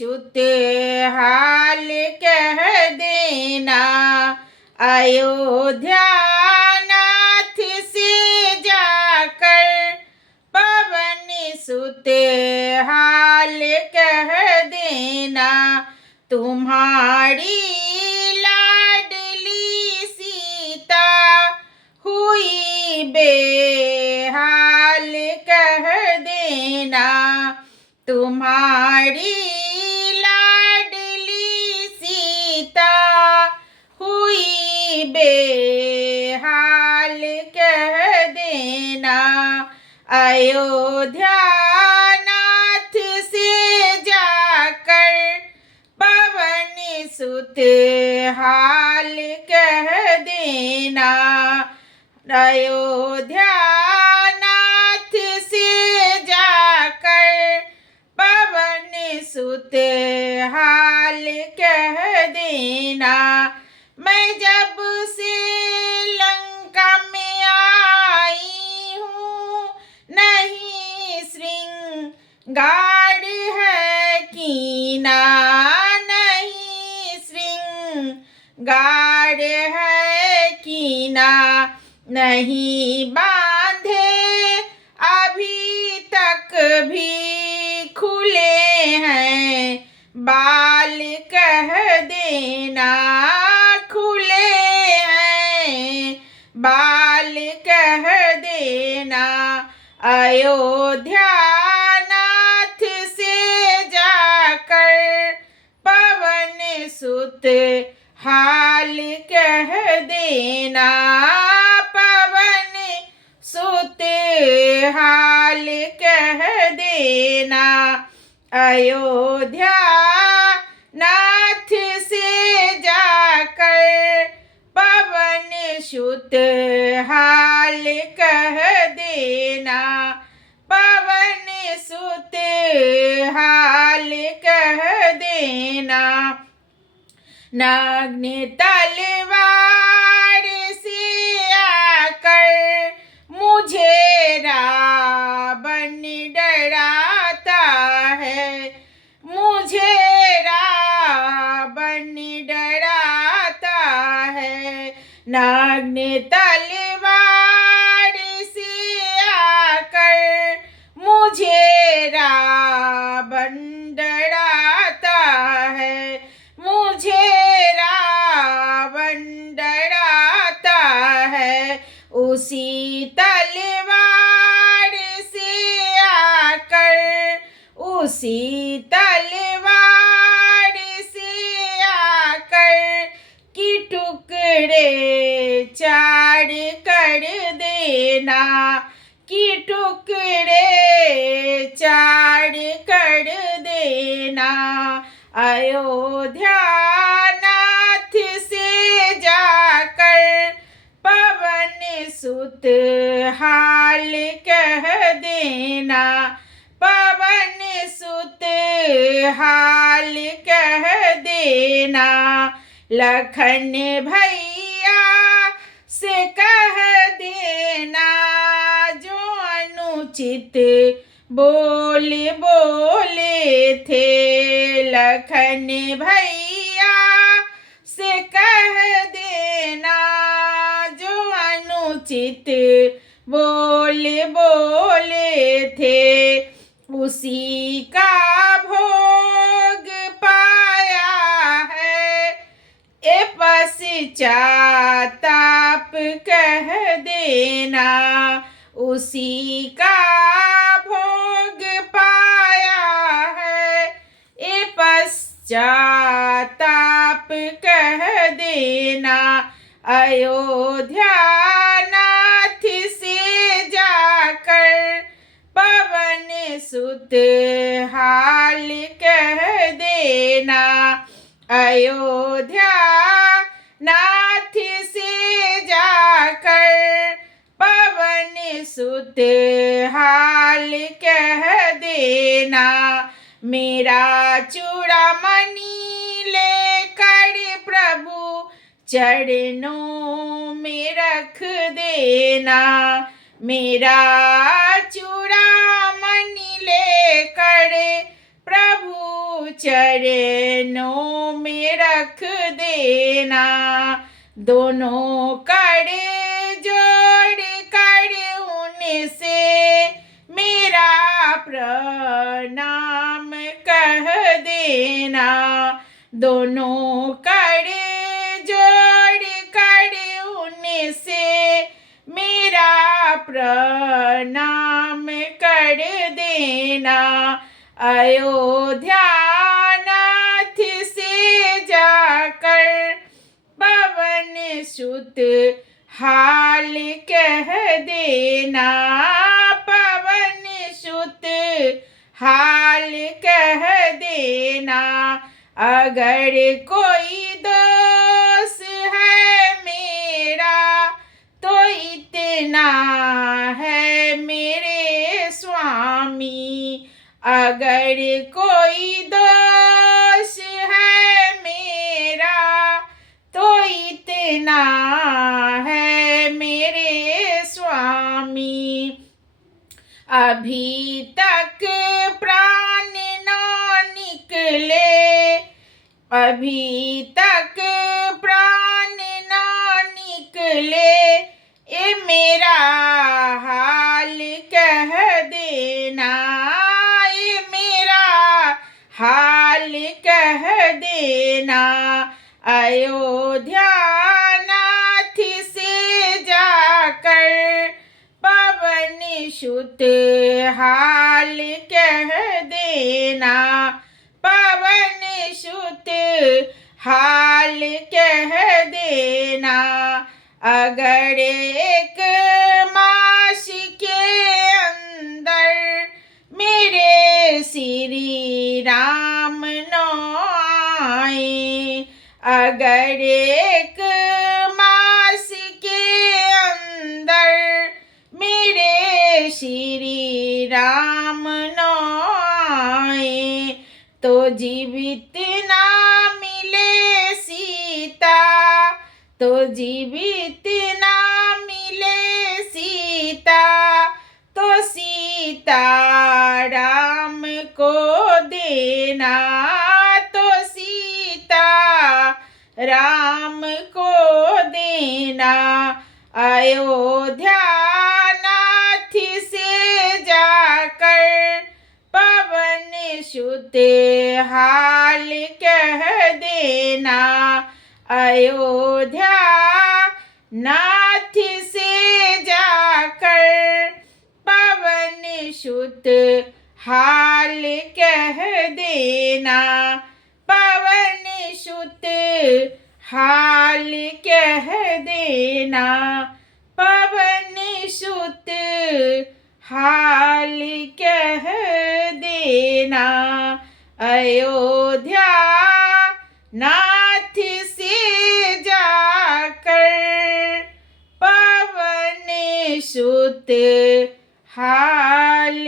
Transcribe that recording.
शुद्ध हाल कह देना। अयोध्या नाथ से जाकर पवन सुत हाल कह देना। तुम्हारी लाडली सीता हुई बेहाल कह देना। तुम्हारी लाडली सीता हुई बेहाल कह देना। अयोध्या नाथ से जाकर पवन सुत हाल कह देना। अयोध्या नाथ से जाकर पवन सुत हाल कह देना। मैं जब से लंका में आई हूँ नहीं श्रृंगार है कीना। नहीं श्रृंगार है कीना। नहीं बांधे अभी तक भी खुले हैं बाल कह देना। खुले हैं बाल कह देना। अयोध्या नाथ से जाकर पवन सुत हाल कह देना। पवन सुत हाल कह देना। अयोध्या नाथ से जाकर पवन सुत हाल कह देना। पवन सुत हाल कह देना। नग्न तलवार से आकर मुझे रावण डराता है। मुझे रावण डराता है। नग्न तलवार से आकर मुझे रावण डराता है। मुझे रावण डराता है। उसी तलवार से आकर उसी तलवार से आकर कि टुकड़े चार कर देना। कि टुकड़े चार कर देना। अयोध्या नाथ से जाकर पवन सुत हाल कह देना। पवन सुत हाल कह देना। लखन भैया से कह देना जो अनुचित बोले थे। लखन भैया से कह देना जो अनुचित बोले थे। उसी का भोग पाया है ए पश्चाताप कह देना। उसी का भोग पाया है ए पश्चाताप कह देना। अयोध्या नाथ से जाकर पवन सुत हाल कह देना। अयोध्या नाथ से जाकर पवन सुत हाल कह देना। मेरा चूड़ामणि लेकर प्रभु चरणों में रख देना। मेरा चूड़ामणि लेकर प्रभु चरणों में रख देना। दोनों कड़े जोड़ कर उनसे मेरा प्रणाम कह देना। दोनों कड़े जोड़ कर उनसे मेरा प्रणाम कर देना। अयोध्या नाथ से जाकर पवन सुत हाल कह देना। पवन सुत हाल कह देना। अगर कोई दोष है मेरा तो इतना है मेरे स्वामी। अगर कोई दोष है मेरा तो इतना है मेरे स्वामी। अभी तक प्राण ना निकले, अभी तक प्राण ना निकले, ये मेरा हाल कह देना। ये मेरा हाल कह देना। अयोध्या नाथ से जाकर पवन सुत हाल कह देना। पवन सुत हाल कह देना। अगर एक मास के अंदर मेरे श्री राम न आए, अगर एक मास के अंदर मेरे श्री राम न आए, तो जीवित ना मिले सीता, तो जीवित ना मिले सीता, तो सीता राम को देना। तो सीता राम को देना। अयोध्या नाथ से जाकर पवन सुत हाल कह देना। अयोध्या नाथ से जाकर पवन सुत हाल कह देना। पवन सुत हाल कह देना। पवन सुत हाल कह देना। अयोध्या नाथ से जाकर पवन सुत हाल